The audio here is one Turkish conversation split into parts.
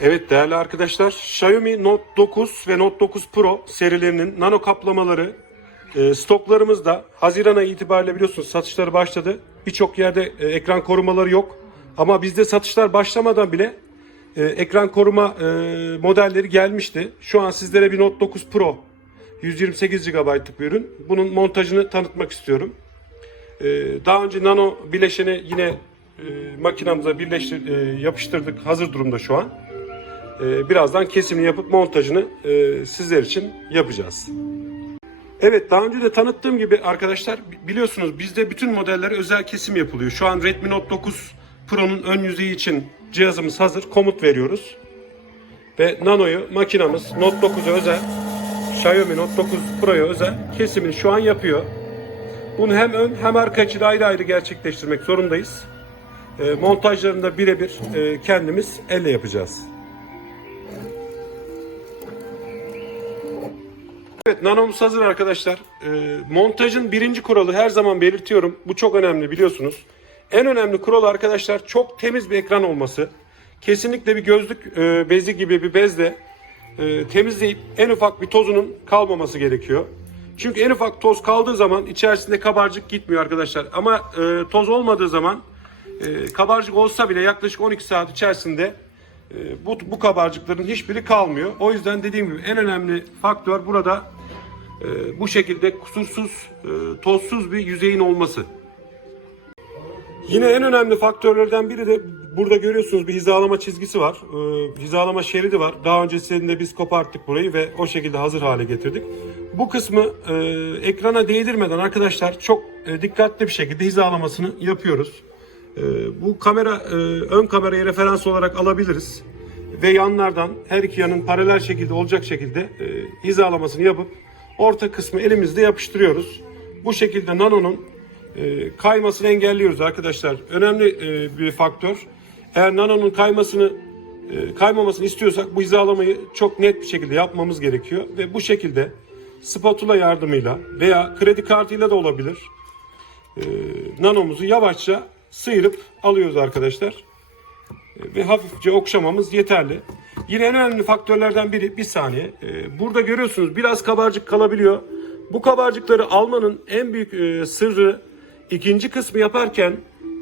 Evet değerli arkadaşlar Xiaomi Note 9 ve Note 9 Pro serilerinin nano kaplamaları e, stoklarımızda Haziran ayı itibariyle biliyorsunuz satışları başladı. Birçok yerde e, ekran korumaları yok. Ama bizde satışlar başlamadan bile e, ekran koruma e, modelleri gelmişti. Şu an sizlere bir Note 9 Pro 128 GB'lık bir ürün. Bunun montajını tanıtmak istiyorum. Ee, daha önce nano bileşeni yine e, makinamıza birleştir, e, yapıştırdık. Hazır durumda şu an. Ee, birazdan kesimini yapıp montajını e, sizler için yapacağız. Evet daha önce de tanıttığım gibi arkadaşlar bi- biliyorsunuz bizde bütün modellere özel kesim yapılıyor. Şu an Redmi Note 9 Pro'nun ön yüzeyi için cihazımız hazır. Komut veriyoruz. Ve Nano'yu makinamız Note 9'a özel Xiaomi Note 9 Pro'ya özel kesimini şu an yapıyor. Bunu hem ön hem arka açıda ayrı ayrı gerçekleştirmek zorundayız. E, montajlarını da birebir e, kendimiz elle yapacağız. Evet nanomuz hazır arkadaşlar. E, montajın birinci kuralı her zaman belirtiyorum. Bu çok önemli biliyorsunuz. En önemli kural arkadaşlar çok temiz bir ekran olması. Kesinlikle bir gözlük e, bezi gibi bir bezle e, temizleyip en ufak bir tozunun kalmaması gerekiyor. Çünkü en ufak toz kaldığı zaman içerisinde kabarcık gitmiyor arkadaşlar. Ama e, toz olmadığı zaman e, kabarcık olsa bile yaklaşık 12 saat içerisinde e, bu, bu kabarcıkların hiçbiri kalmıyor. O yüzden dediğim gibi en önemli faktör burada e, bu şekilde kusursuz, e, tozsuz bir yüzeyin olması. Yine en önemli faktörlerden biri de burada görüyorsunuz bir hizalama çizgisi var. Ee, hizalama şeridi var. Daha öncesinde biz koparttık burayı ve o şekilde hazır hale getirdik. Bu kısmı e, ekrana değdirmeden arkadaşlar çok e, dikkatli bir şekilde hizalamasını yapıyoruz. E, bu kamera ön kamerayı referans olarak alabiliriz. Ve yanlardan her iki yanın paralel şekilde olacak şekilde hizalamasını yapıp orta kısmı elimizle yapıştırıyoruz. Bu şekilde Nano'nun e, kaymasını engelliyoruz arkadaşlar. Önemli e, bir faktör. Eğer nanonun kaymasını e, kaymamasını istiyorsak bu hizalamayı çok net bir şekilde yapmamız gerekiyor ve bu şekilde spatula yardımıyla veya kredi kartıyla da olabilir. E, nanomuzu yavaşça sıyırıp alıyoruz arkadaşlar. Ve hafifçe okşamamız yeterli. Yine en önemli faktörlerden biri bir saniye. E, burada görüyorsunuz biraz kabarcık kalabiliyor. Bu kabarcıkları almanın en büyük e, sırrı ikinci kısmı yaparken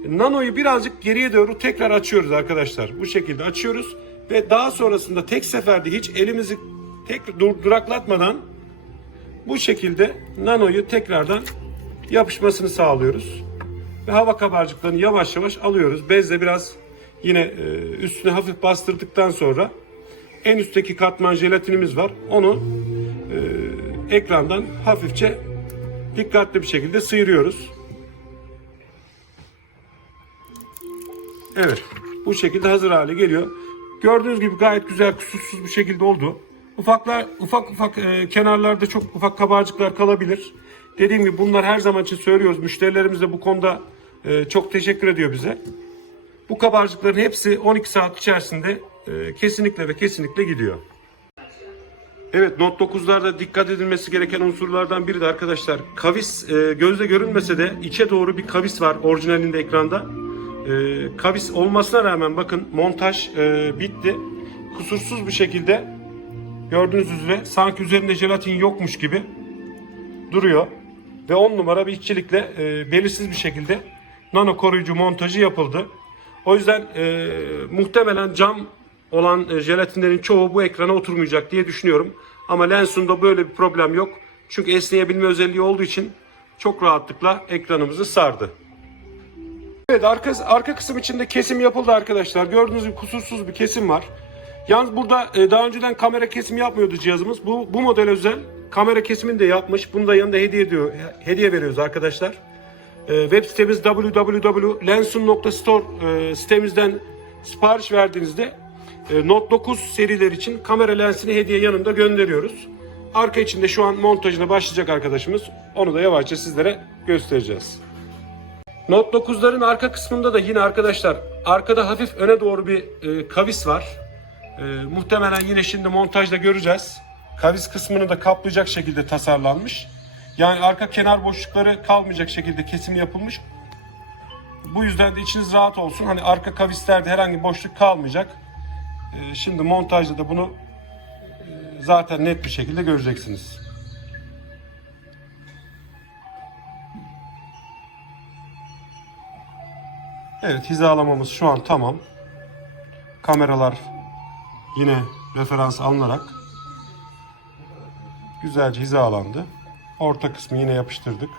nanoyu birazcık geriye doğru tekrar açıyoruz arkadaşlar. Bu şekilde açıyoruz ve daha sonrasında tek seferde hiç elimizi tek dur, duraklatmadan bu şekilde nanoyu tekrardan yapışmasını sağlıyoruz. Ve hava kabarcıklarını yavaş yavaş alıyoruz. Bezle biraz yine e, üstüne hafif bastırdıktan sonra en üstteki katman jelatinimiz var. Onu e, ekrandan hafifçe dikkatli bir şekilde sıyırıyoruz. Evet. Bu şekilde hazır hale geliyor. Gördüğünüz gibi gayet güzel kusursuz bir şekilde oldu. Ufaklar ufak ufak e, kenarlarda çok ufak kabarcıklar kalabilir. Dediğim gibi bunlar her zaman için söylüyoruz. Müşterilerimiz de bu konuda e, çok teşekkür ediyor bize. Bu kabarcıkların hepsi 12 saat içerisinde e, kesinlikle ve kesinlikle gidiyor. Evet Note 9'larda dikkat edilmesi gereken unsurlardan biri de arkadaşlar kavis e, gözle görünmese de içe doğru bir kavis var orijinalinde ekranda. E, kavis olmasına rağmen bakın montaj e, bitti. Kusursuz bir şekilde gördüğünüz üzere sanki üzerinde jelatin yokmuş gibi duruyor. Ve 10 numara bir işçilikle e, belirsiz bir şekilde nano koruyucu montajı yapıldı. O yüzden e, muhtemelen cam olan e, jelatinlerin çoğu bu ekrana oturmayacak diye düşünüyorum. Ama Lensun'da böyle bir problem yok. Çünkü esneyebilme özelliği olduğu için çok rahatlıkla ekranımızı sardı. Evet arka, arka kısım içinde kesim yapıldı arkadaşlar. Gördüğünüz gibi kusursuz bir kesim var. Yalnız burada e, daha önceden kamera kesimi yapmıyordu cihazımız. Bu, bu model özel kamera kesimini de yapmış. Bunu da yanında hediye ediyor, hediye veriyoruz arkadaşlar. E, web sitemiz www.lensun.store e, sitemizden sipariş verdiğinizde Note 9 seriler için kamera lensini hediye yanında gönderiyoruz. Arka içinde şu an montajına başlayacak arkadaşımız. Onu da yavaşça sizlere göstereceğiz. Note 9'ların arka kısmında da yine arkadaşlar arkada hafif öne doğru bir e, kavis var. E, muhtemelen yine şimdi montajda göreceğiz. Kavis kısmını da kaplayacak şekilde tasarlanmış. Yani arka kenar boşlukları kalmayacak şekilde kesim yapılmış. Bu yüzden de içiniz rahat olsun. Hani arka kavislerde herhangi boşluk kalmayacak. E, şimdi montajda da bunu e, zaten net bir şekilde göreceksiniz. Evet hizalamamız şu an tamam. Kameralar yine referans alınarak güzelce hizalandı. Orta kısmı yine yapıştırdık.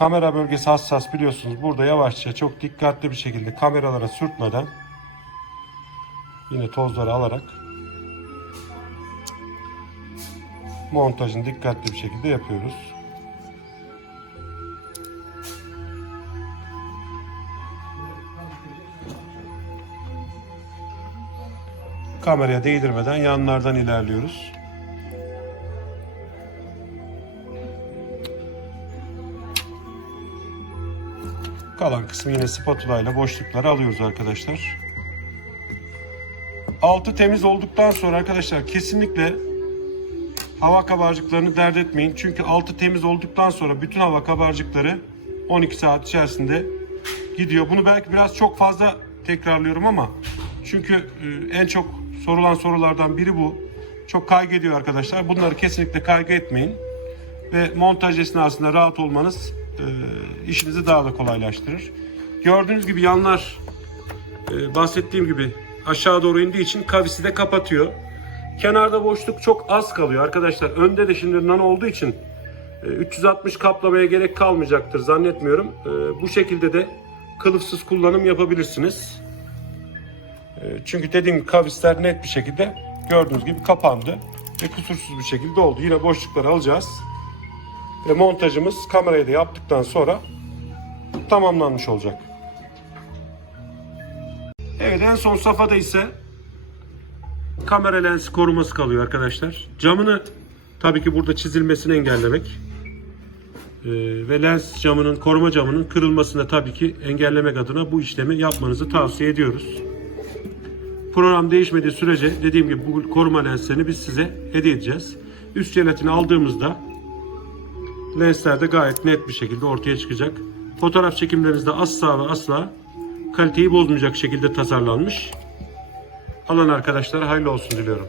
Kamera bölgesi hassas biliyorsunuz. Burada yavaşça çok dikkatli bir şekilde kameralara sürtmeden yine tozları alarak montajını dikkatli bir şekilde yapıyoruz. Kameraya değdirmeden yanlardan ilerliyoruz. Kalan kısmı yine spatula ile boşlukları alıyoruz arkadaşlar. Altı temiz olduktan sonra arkadaşlar kesinlikle hava kabarcıklarını dert etmeyin. Çünkü altı temiz olduktan sonra bütün hava kabarcıkları 12 saat içerisinde gidiyor. Bunu belki biraz çok fazla tekrarlıyorum ama çünkü e, en çok sorulan sorulardan biri bu. Çok kaygı ediyor arkadaşlar. Bunları kesinlikle kaygı etmeyin. Ve montaj esnasında rahat olmanız işinizi daha da kolaylaştırır. Gördüğünüz gibi yanlar e, bahsettiğim gibi aşağı doğru indiği için kavisi de kapatıyor. Kenarda boşluk çok az kalıyor arkadaşlar. Önde de şimdi nano olduğu için e, 360 kaplamaya gerek kalmayacaktır zannetmiyorum. E, bu şekilde de kılıfsız kullanım yapabilirsiniz. E, Çünkü dediğim gibi kavisler net bir şekilde gördüğünüz gibi kapandı ve kusursuz bir şekilde oldu. Yine boşlukları alacağız. Ve montajımız kamerayı da yaptıktan sonra tamamlanmış olacak. Evet en son safhada ise kamera lensi koruması kalıyor arkadaşlar. Camını tabii ki burada çizilmesini engellemek ee, ve lens camının koruma camının kırılmasını tabii ki engellemek adına bu işlemi yapmanızı tavsiye ediyoruz. Program değişmediği sürece dediğim gibi bu koruma lenslerini biz size hediye edeceğiz. Üst jelatini aldığımızda lensler de gayet net bir şekilde ortaya çıkacak. Fotoğraf çekimlerinizde asla ve asla kaliteyi bozmayacak şekilde tasarlanmış. Alan arkadaşlara hayırlı olsun diliyorum.